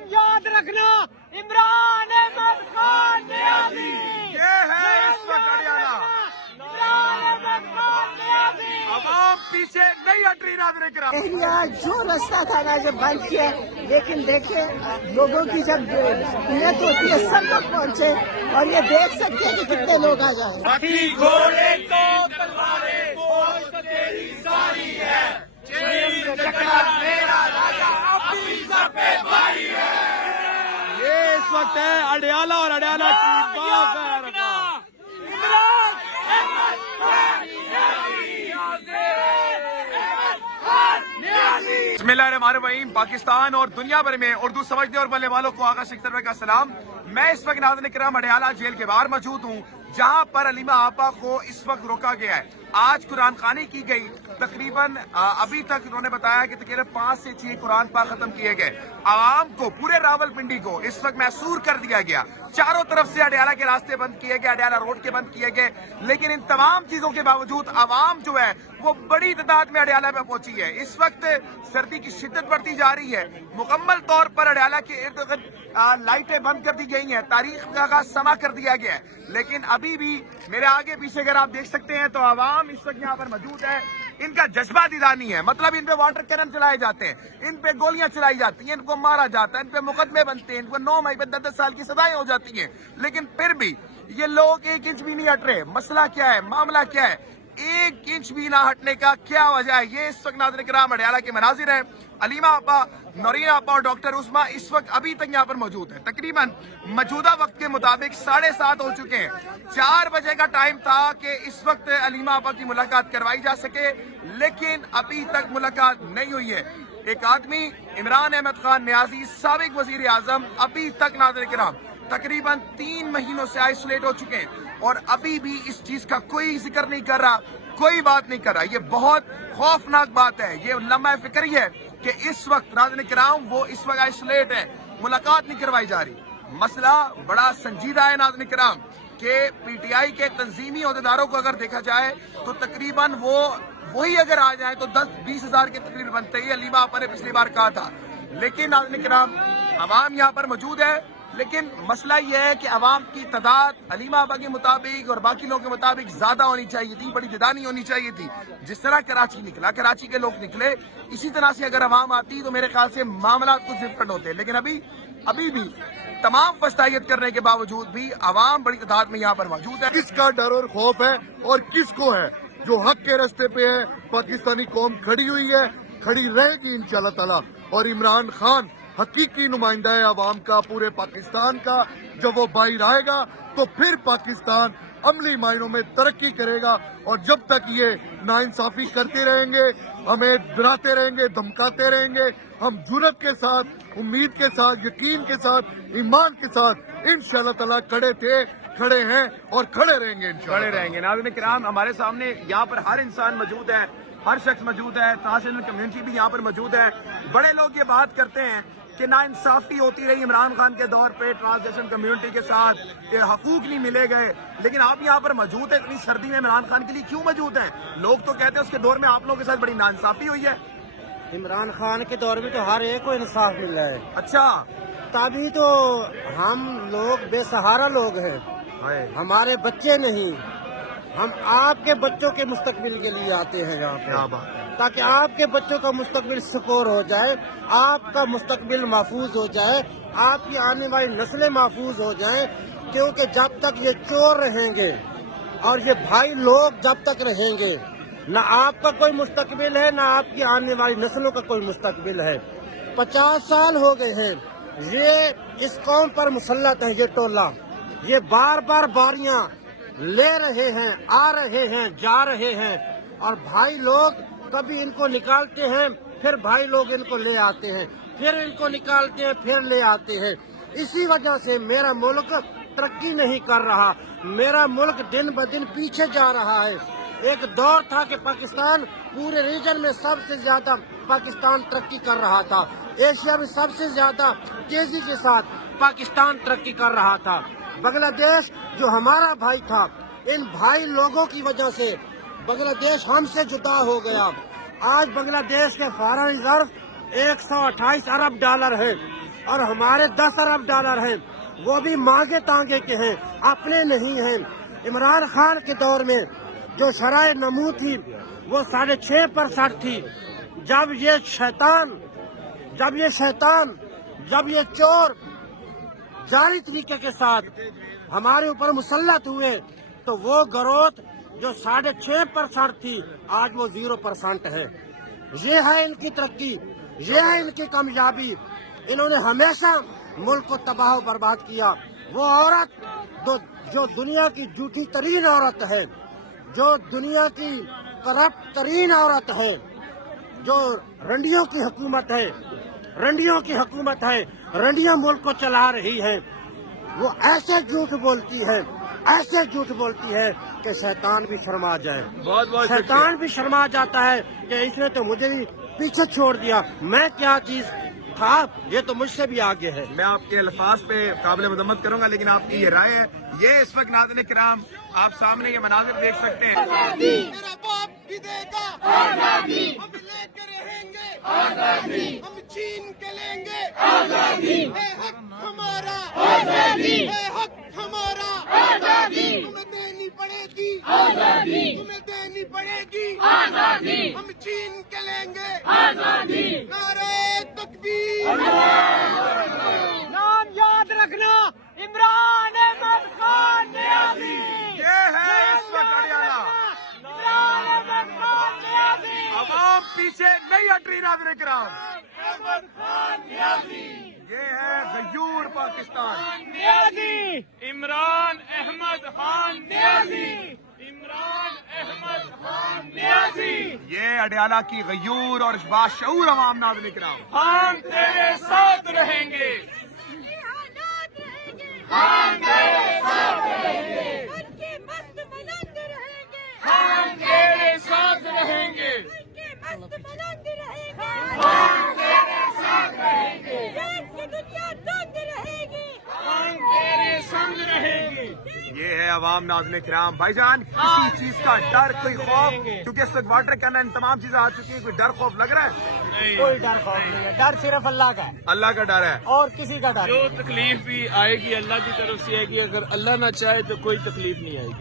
नाम याद रखना, इमरान अहमद खान नियाज़ी। ये है इस वक्त अडियाला। इमरान अहमद खान नियाज़ी। अवाम पीछे नहीं हट रही नाज़रीन किराम। एरिया जो रास्ता था ना जब बंद किया, लेकिन देखिए लोगों की जब नियत होती है सब लोग पहुँचे और ये देख सकते हैं कि कितने लोग आ जाए। हाथी घोड़े तो तलवारें फौज तो तेरी सारी है, चेन चक्रा मेरा राजा अपनी सर पे भारी है। ये इस वक्त है अडियाला और अडियाला टीम इमरान अहमद खान नियाज़ी। बिस्मिल्लाहिर्रहमानिर्रहीम। पाकिस्तान और दुनिया भर में उर्दू समझने और बोलने वालों को आगा शेख सरवर का सलाम। मैं इस वक्त नाज़रीन किराम अडियाला जेल के बाहर मौजूद हूँ, जहाँ पर अलीमा आपा को इस वक्त रोका गया है। आज कुरान खानी की गई, तकरीबन अभी तक उन्होंने बताया कि तकरीबन 5 से 6 कुरान पाक खत्म किए गए। आवाम को, पूरे रावलपिंडी को इस वक्त महसूर कर दिया गया। चारों तरफ से अडियाला के रास्ते बंद किए गए, अडियाला रोड के बंद किए गए, लेकिन इन तमाम चीजों के बावजूद आवाम जो है वो बड़ी तादाद में अडियाला में पहुंची है। इस वक्त सर्दी की शिद्दत बढ़ती जा रही है। मुकम्मल तौर पर अडियाला के इर्द गिर्द लाइटें बंद कर दी गई हैं, तारीख का समा कर दिया गया है, लेकिन अभी भी मेरे आगे पीछे अगर आप देख सकते हैं तो आवाम इस वक्त यहाँ पर मौजूद है। इनका जज्बा दीदानी है, मतलब इन पे वाटर कैनन चलाए जाते हैं, इन पे गोलियां चलाई जाती हैं, इनको मारा जाता है, इन पे मुकदमे बनते हैं, इनको 9 मई पे 10-10 साल की सजाएं हो जाती हैं, लेकिन फिर भी ये लोग 1 इंच भी नहीं हट रहे। मसला क्या है, मामला क्या है, 1 इंच भी ना हटने का क्या वजह है? ये इस वक्त नाज़रीन किराम अडियाला के मनाजिर है। अलीमा आपा, नौरीन आपा और डॉक्टर उस्मा इस वक्त अभी तक यहाँ पर मौजूद है। तकरीबन मौजूदा वक्त के मुताबिक 7:30 हो चुके हैं। 4 बजे का टाइम था कि इस वक्त अलीमा आपा की मुलाकात करवाई जा सके, लेकिन अभी तक मुलाकात नहीं हुई है। एक आदमी इमरान अहमद खान नियाज़ी, साबिक वजीर आजम, अभी तक नाज़रीन किराम तकरीबन 3 महीनों से आइसोलेट हो चुके हैं और अभी भी इस चीज का कोई जिक्र नहीं कर रहा, कोई बात नहीं कर रहा। ये बहुत खौफनाक बात है। ये लम्हा फिक्री है कि इस वक्त नाज़रीन किराम वो इस वक्त आइसोलेट है, मुलाकात नहीं करवाई जा रही। मसला बड़ा संजीदा है नाज़रीन किराम कि पीटीआई के तंजीमी अहदेदारों को अगर देखा जाए तो तकरीबन वही अगर आ जाए तो 10-20 हजार के तकरीबन बनते ही अलीमा आपा ने पिछली बार कहा था। लेकिन नाज़रीन किराम अवाम यहाँ पर मौजूद है, लेकिन मसला यह है कि अवाम की तादाद अलीमा आपा के मुताबिक और बाकी लोगों के मुताबिक ज्यादा होनी चाहिए थी, बड़ी दिदानी होनी चाहिए थी। जिस तरह कराची निकला, कराची के लोग निकले, इसी तरह से अगर अवाम आती तो मेरे ख्याल से मामला कुछ डिफरेंट होते। लेकिन अभी भी तमाम फस्तायत करने के बावजूद भी अवाम बड़ी तादाद में यहाँ पर मौजूद है। किसका डर और खौफ है और किसको है? जो हक के रास्ते पे है, पाकिस्तानी कौम खड़ी हुई है, खड़ी रहेगी इंशाल्लाह ताला। और इमरान खान हकीकी नुमाइंदा है अवाम का, पूरे पाकिस्तान का। जब वो बाहर आएगा तो फिर पाकिस्तान अमली मायनों में तरक्की करेगा। और जब तक ये नाइंसाफी करते रहेंगे, हमें डराते रहेंगे, धमकाते रहेंगे, हम जुर्रत के साथ, उम्मीद के साथ, यकीन के साथ, ईमान के साथ इंशाल्लाह ताला खड़े थे, खड़े हैं और खड़े रहेंगे इंशाल्लाह। खड़े रहेंगे। नाज़रीन किराम हमारे सामने यहाँ पर हर इंसान मौजूद है, हर शख्स मौजूद है, ट्रांसजेंडर कम्युनिटी भी यहाँ पर मौजूद है। बड़े लोग ये बात करते हैं कि नाइंसाफी होती रही इमरान खान के दौर पे ट्रांसजेंडर कम्युनिटी के साथ, हकूक नहीं मिले गए, लेकिन आप यहाँ पर मौजूद है इतनी सर्दी में इमरान खान के लिए क्यों मौजूद हैं? लोग तो कहते हैं उसके दौर में आप लोगों के साथ बड़ी नाइंसाफी हुई है। इमरान खान के दौर में तो हर एक को इंसाफ मिल रहा है। अच्छा, तभी तो हम लोग बेसहारा लोग हैं, हमारे बच्चे नहीं, हम आपके बच्चों के मुस्तकबिल के लिए आते हैं यहाँ पे, ताकि आपके बच्चों का मुस्तकबिल सिक्योर हो जाए, आपका मुस्तकबिल महफूज हो जाए, आपकी आने वाली नस्लें महफूज हो जाएं। क्योंकि जब तक ये चोर रहेंगे और ये भाई लोग जब तक रहेंगे, न आपका कोई मुस्तकबिल है, न आपकी आने वाली नस्लों का कोई मुस्तकबिल है। 50 साल हो गए हैं ये इस कौम पर मुसल्लत है, ये टोला, ये बार बार बारियां ले रहे हैं, आ रहे हैं, जा रहे हैं, और भाई लोग कभी इनको निकालते हैं, फिर भाई लोग इनको ले आते हैं, फिर इनको निकालते हैं, फिर ले आते हैं। इसी वजह से मेरा मुल्क तरक्की नहीं कर रहा, मेरा मुल्क दिन ब दिन पीछे जा रहा है। एक दौर था कि पाकिस्तान पूरे रीजन में सबसे ज्यादा पाकिस्तान तरक्की कर रहा था, एशिया में सबसे ज्यादा तेजी के साथ पाकिस्तान तरक्की कर रहा था। बांग्लादेश जो हमारा भाई था, इन भाई लोगों की वजह से बांग्लादेश हमसे जुदा हो गया। आज बांग्लादेश के फॉरेन रिजर्व $128 अरब है। اور ہمارے 10 ارب ڈالر ہیں وہ بھی مانگے تانگے کے ہیں، اپنے نہیں ہیں۔ عمران خان کے دور میں جو شرائع نمو تھی وہ 6.5% تھی۔ جب یہ شیطان جب یہ چور جاری طریقے کے ساتھ ہمارے اوپر مسلط ہوئے تو وہ گروتھ جو 6.5% تھی آج وہ 0% ہے۔ یہ ہے ان کی ترقی، یہ ہے ان کی کامیابی۔ انہوں نے ہمیشہ ملک کو تباہ و برباد کیا۔ وہ عورت جو دنیا کی جھوٹی ترین عورت ہے، جو دنیا کی کرپٹ ترین عورت ہے، جو رنڈیوں کی حکومت ہے، رنڈیاں ملک کو چلا رہی ہیں، وہ ایسے جھوٹ بولتی ہے کہ شیطان بھی شرما جائے۔ شیطان بھی شرما جاتا ہے کہ اس نے تو مجھے بھی پیچھے چھوڑ دیا، میں کیا چیز تھا، یہ تو مجھ سے بھی آگے ہے۔ میں آپ کے الفاظ پہ قابل مذمت کروں گا، لیکن آپ کی یہ رائے ہے۔ یہ اس وقت ناظرین کرام آپ سامنے یہ مناظر دیکھ سکتے ہیں۔ میرا باپ بھی دے گا آزادی، ہم لے کے رہیں گے آزادی، ہم چھین کے لیں گے آزادی، ہے حق ہمارا آزادی، ہے حق ہمارا آزادی، تمہیں دینی پڑے گی آزادی، تمہیں دینی پڑے گی آزادی، ہم چھین کے لیں گے آزادی، نعرہ تکبیر۔ نام یاد رکھنا، عمران احمد خان نیازی۔ یہ ہے اس وقت ہریانہ، عمران احمد خان نیازی، عوام پیچھے نہیں ہٹ رہی ناظرین کرام۔ احمد خان نیازی، یہ ہے غیور پاکستان۔ نیازی، عمران احمد خان نیازی، عمران احمد خان نیازی، یہ اڈیالہ کی غیور اور باشعور عوام ناظرین کرام۔ ہم تیرے ساتھ رہیں گے، ہم تیرے ساتھ رہیں گے، ہم تیرے ساتھ رہیں گے، ہم تیرے ساتھ رہیں گے، ہم تیرے سنگ رہیں گے۔ یہ ہے عوام ناظرین کرام۔ بھائی جان، کسی چیز کا ڈر، کوئی خوف، کیونکہ اس وقت واٹر کینن تمام چیزیں آ چکی ہیں، کوئی ڈر خوف لگ رہا ہے؟ کوئی ڈر خوف نہیں ہے، ڈر صرف اللہ کا ہے اللہ کا ڈر ہے۔ اور کسی کا ڈر جو تکلیف بھی آئے گی اللہ کی طرف سے آئے گی، اگر اللہ نہ چاہے تو کوئی تکلیف نہیں آئے گی۔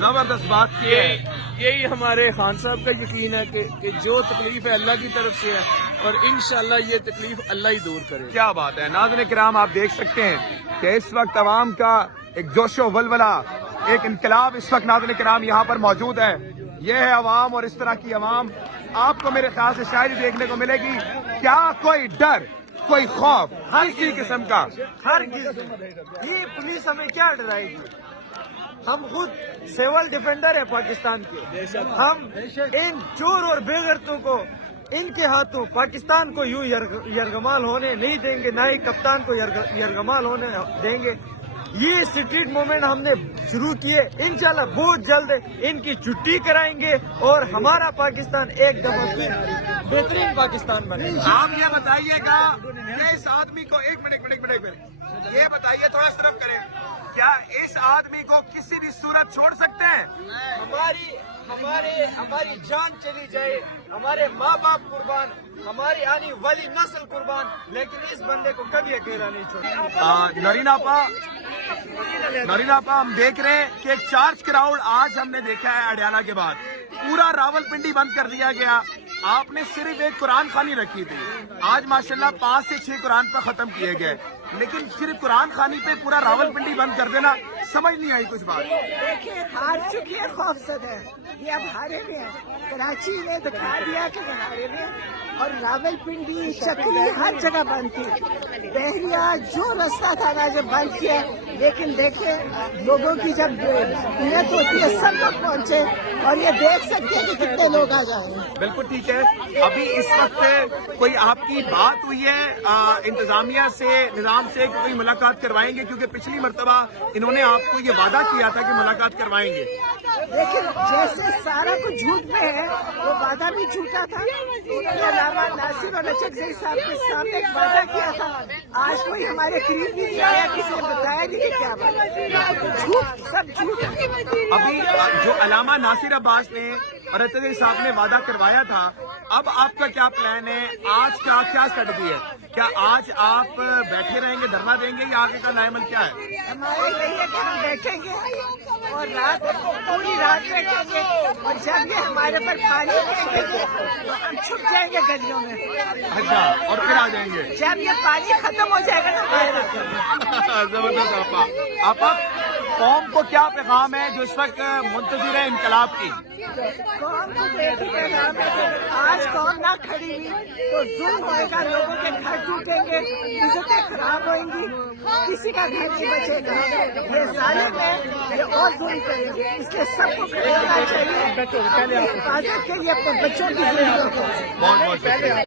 زبردست بات کی ہے۔ یہی ہمارے خان صاحب کا یقین ہے کہ جو تکلیف ہے اللہ کی طرف سے ہے، اور انشاءاللہ یہ تکلیف اللہ ہی دور کرے۔ کیا بات ہے ناظرین کرام، آپ دیکھ سکتے ہیں کہ اس وقت عوام کا ایک جوش و ولولہ، ایک انقلاب اس وقت ناظرین کرام یہاں پر موجود ہے۔ یہ ہے عوام، اور اس طرح کی عوام آپ کو میرے خیال سے شاید ہی دیکھنے کو ملے گی۔ کیا کوئی ڈر، کوئی خوف ہر کسی قسم کا؟ ہر یہ پولیس ہمیں کیا ڈرائے گی؟ ہم خود سول ڈیفینڈر ہیں پاکستان کے۔ ہم ان چور اور بے غیرتوں کو، ان کے ہاتھوں پاکستان کو یوں یرغمال ہونے نہیں دیں گے، نہ ہی کپتان کو یرغمال ہونے دیں گے۔ یہ اسٹریٹ موومنٹ ہم نے شروع کیے، انشاءاللہ بہت جلد ان کی چھٹی کرائیں گے اور ہمارا پاکستان ایک دفعہ پھر بہترین پاکستان بنے گا۔ آپ یہ بتائیے گا کہ اس آدمی کو ایک منٹ یہ بتائیے، تھوڑا صرف کریں، کیا اس آدمی کو کسی بھی صورت چھوڑ سکتے ہیں؟ ہماری جان چلی جائے، ہمارے ماں باپ قربان، ہماری آنے والی نسل قربان، لیکن اس بندے کو کبھی اکیلا نہیں چھوڑیں۔ نرین آپا، ہم دیکھ رہے ہیں کہ ایک چارج کراؤڈ آج ہم نے دیکھا ہے اڈیالہ کے بعد، پورا راول پنڈی بند کر دیا گیا۔ آپ نے صرف ایک قرآن خوانی رکھی تھی، آج ماشاءاللہ 5 سے 6 قرآن پر ختم کیے گئے، لیکن صرف قرآن خوانی پہ پورا راول پنڈی بند کر دینا، سمجھ نہیں آئی کچھ بات۔ دیکھیے ہار چکی ہے، خوفزد ہے، یہ اب ہارے میں ہے۔ کراچی نے دکھا دیا کہ وہ ہارے میں، اور راول پنڈی، چکری ہر جگہ بند تھی۔ بحریہ جو رستہ تھا نا جب بند کیا، لیکن دیکھیں لوگوں کی جب نیت ہوتی ہے سب لوگ پہنچے، اور یہ دیکھ سکتے ہیں کہ کتنے لوگ آ جا رہے ہیں۔ بالکل ٹھیک ہے۔ ابھی اس وقت کوئی آپ کی بات ہوئی ہے انتظامیہ سے، نظام سے، کہ کوئی ملاقات کروائیں گے؟ کیونکہ پچھلی مرتبہ انہوں نے آپ کو یہ وعدہ کیا تھا کہ ملاقات کروائیں گے۔ لیکن جیسے سارا کچھ جھوٹ میں ہے، وہ وعدہ بھی جھوٹا تھا۔ انہوں نے علامہ ناصر اور لچکزئی صاحب کے سامنے ایک وعدہ کیا تھا، آج کوئی ہمارے قریب بھی نہیں آیا، کسی نے بتایا نہیں کہ کیا بات، جھوٹ، سب جھوٹ ہے۔ ابھی جو علامہ ناصر عباس نے اور لچکزئی صاحب نے وعدہ کروایا تھا، اب آپ کا کیا پلان ہے؟ آج کا کیا اسٹریٹجی ہے؟ کیا آج آپ بیٹھے رہیں گے, دھرنا دیں گے, یا آگے کا نیا عمل کیا ہے؟ ہمارا یہی ہے کہ ہم بیٹھیں گے اور رات پوری رات بیٹھیں گے, اور جب یہ ہمارے پر پانی پھینکیں گے تو ہم چھپ جائیں گے گلیوں میں. اچھا, اور پھر آ جائیں گے جب یہ پانی ختم ہو جائے گا تو باہر آ جائیں گے. زبردست. آپا قوم کو کیا پیغام ہے جو اس وقت منتظر ہے انقلاب کی؟ قوم کو ایک ہی پیغام ہے کہ آج قوم نہ کھڑی ہوئی تو ظلم ہوئے گا, لوگوں کے گھر ٹوٹیں گے, عزتیں خراب ہوئیں گی, کسی کا گھر نہیں بچے گا. یہ ظالم ہے, یہ اور ظلم کریں گے, اس لیے سب کو کھڑے ہونا چاہیے, اپنی حفاظت کے لیے اپنے بچوں کی زندگیوں کو. بہت بہت شکریہ.